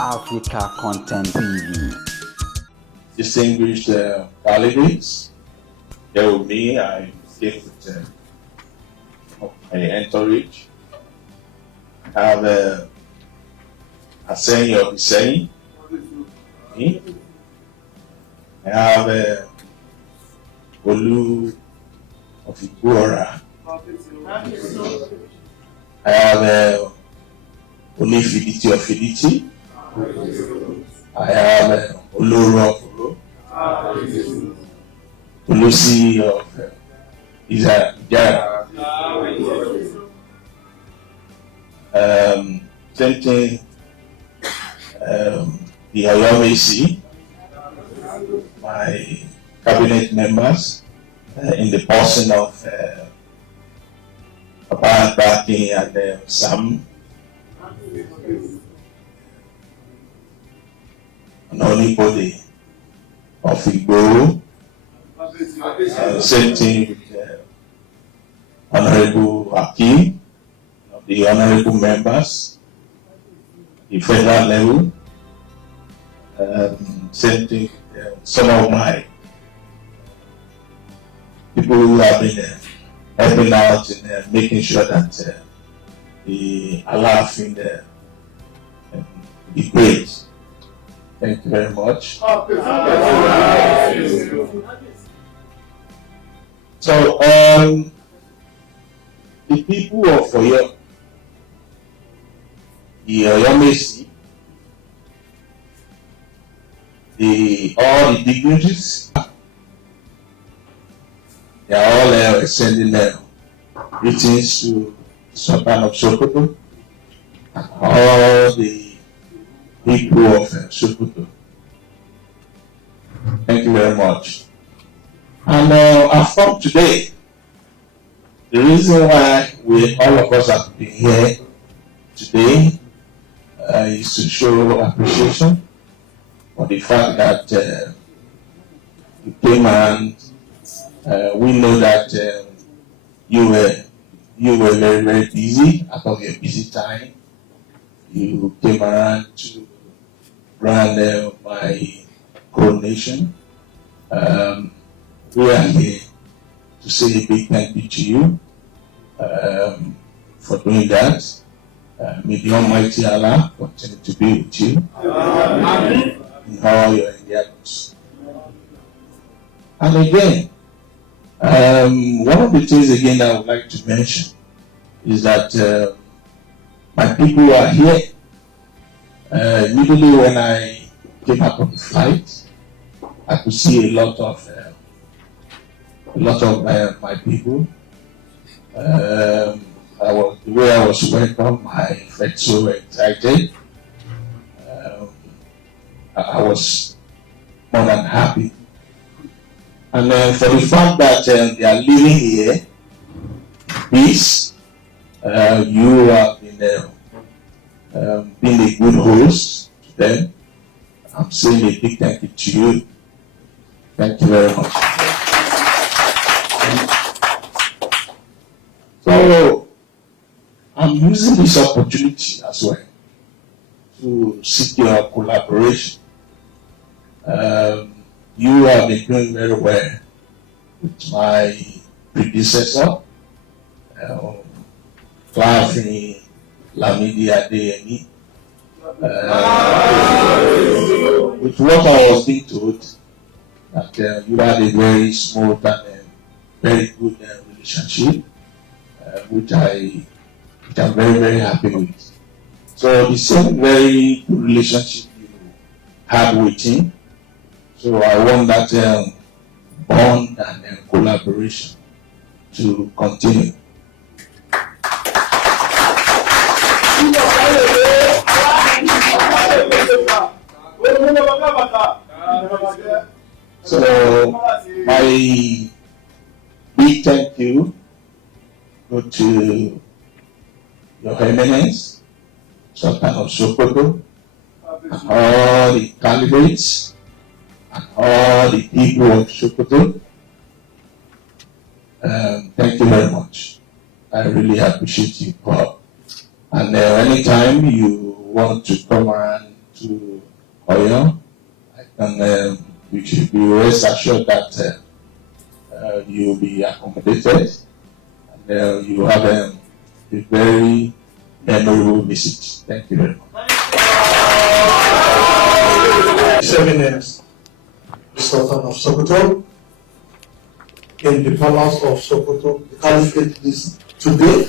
Africa Content TV. Distinguished delegates, here with me, I came with my entourage. I have a saying of the saying. I have Olu of Igora. I have Onifiditi of Fiditi. I have Oloro of Olo. Olusi of Ijara. Same thing, the Ayomesi, my cabinet members, in the person of Abimbola and Sam, and anybody of Igbo. Same thing with Honorable Akeem, the honorable members, the federal level. Same thing, some of my people who have been helping out in making sure that the Alaafin be great. Thank you very much. So, the people of Oyo, the Oyomesi, all the dignitaries, they are all sending their greetings to Sultan of Sokoto and all the people of Sokoto. Thank you very much. And I've come today. The reason why all of us have been here today is to show appreciation for the fact that you came and we know that you were very, very busy. Out of your busy time, you came around to run my coronation. We are here to say a big thank you to you for doing that. May the Almighty Allah continue to be with you in all your endeavors. And again, one of the things again I would like to mention is that my people are here. Immediately when I came out of the flight, I could see a lot of my people. The way I was welcomed, I felt so excited. I was more than happy. And for the fact that they are living here, peace, you have been a good host to them. I'm saying a big thank you to you. Thank you very much. So, I'm using this opportunity as well to seek your collaboration. You have been doing very well with my predecessor, Alaafin Lamidi. With what I was being told, that you had a very smooth and very good relationship, which I'm very, very happy with. So the same very good relationship you had with him, so I want that bond and collaboration to continue. So my big thank you go to Your Eminence, Sultan of Sokoto, and all the candidates, and all the people of Sokoto. Thank you very much. I really appreciate you, Paul. And anytime you want to come around to Oyo. And you should be rest assured that you will be accommodated and you will have a very memorable visit. Thank you very much. 7 years, the Sultan of Sokoto, in the palace of Sokoto, the Caliphate is today.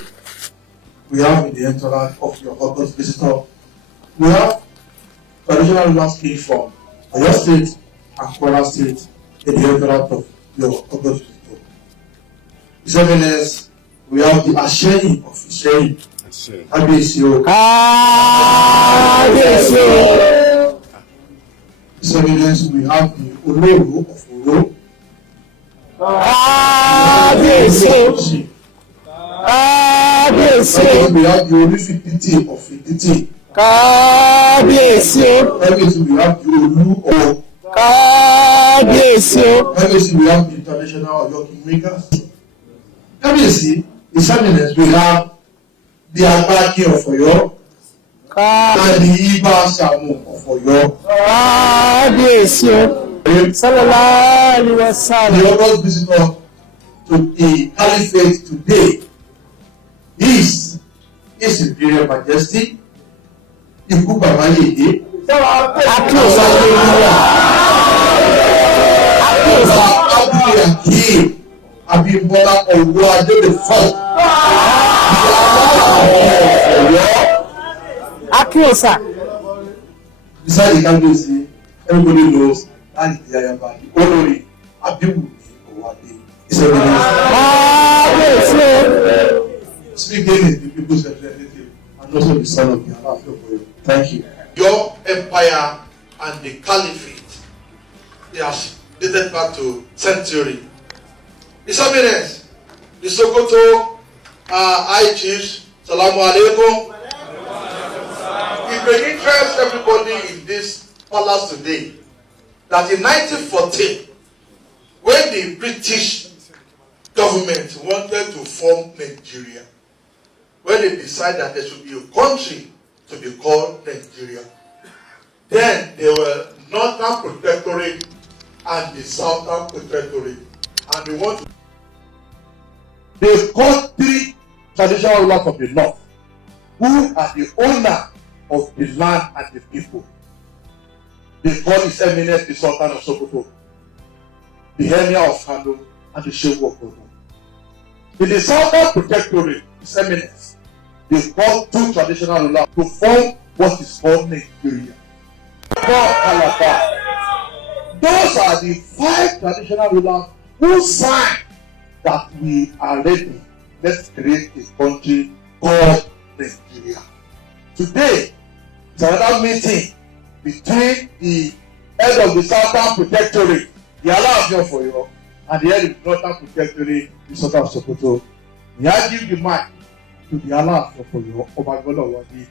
We have in the entourage of your August visitor, we have traditional rulers came from Oyo State and Kwara State in the entourage of your August visitor. 7 years, we have the Asheni of Isheni, Abisio. Abisio. 7 years, we have the Oloro of Oro. Abisio. Abisio. We have the Olifititi of Fititi. Abisio. Obviously, we have the Olu of Abisio. Obviously, we have the international Yoking makers. Obviously, the 7 years, we have the Alaafin of Oyo and the IBAKATV-YORUBAPLAY of Oyo. The August visitor to the Caliphate today is His Imperial Majesty Ikú Baba Yeye Akeem Abimbola Owoade the first. Akeem. Beside the candidacy, everybody knows that is the Ayaba, the honorary Abimbola Owoade. It's a speaking is the people's representative and also the son of the Alaafin. Thank you. Your empire and the Caliphate, they are dated back to century. His Eminence, the Sokoto High Chiefs, Salamu Alaikum. It may interest everybody in this palace today that in 1914, when the British government wanted to form Nigeria, when they decided that there should be a country to be called Nigeria, then there were Northern Protectorate and the Southern Protectorate, and they want to. They called 3 traditional rulers of the North, who are the owner of the land and the people. They call His Eminence the Sultan of Sokoto, the Emir of Kano, and the Sheikh of Owoade. In the Southern Protectorate, His Eminence, they call 2 traditional rulers to form what is called Nigeria. Those are the 5 traditional rulers who signed that we are ready. Let's create a country called Nigeria. Today, it's another meeting between the head of the Southern Protectorate, the Alaafin of Oyo, and the head of the Northern Protectorate, the Sultan of Sokoto. May I give the mic to the Alaafin of Oyo, Abimbola Owoade.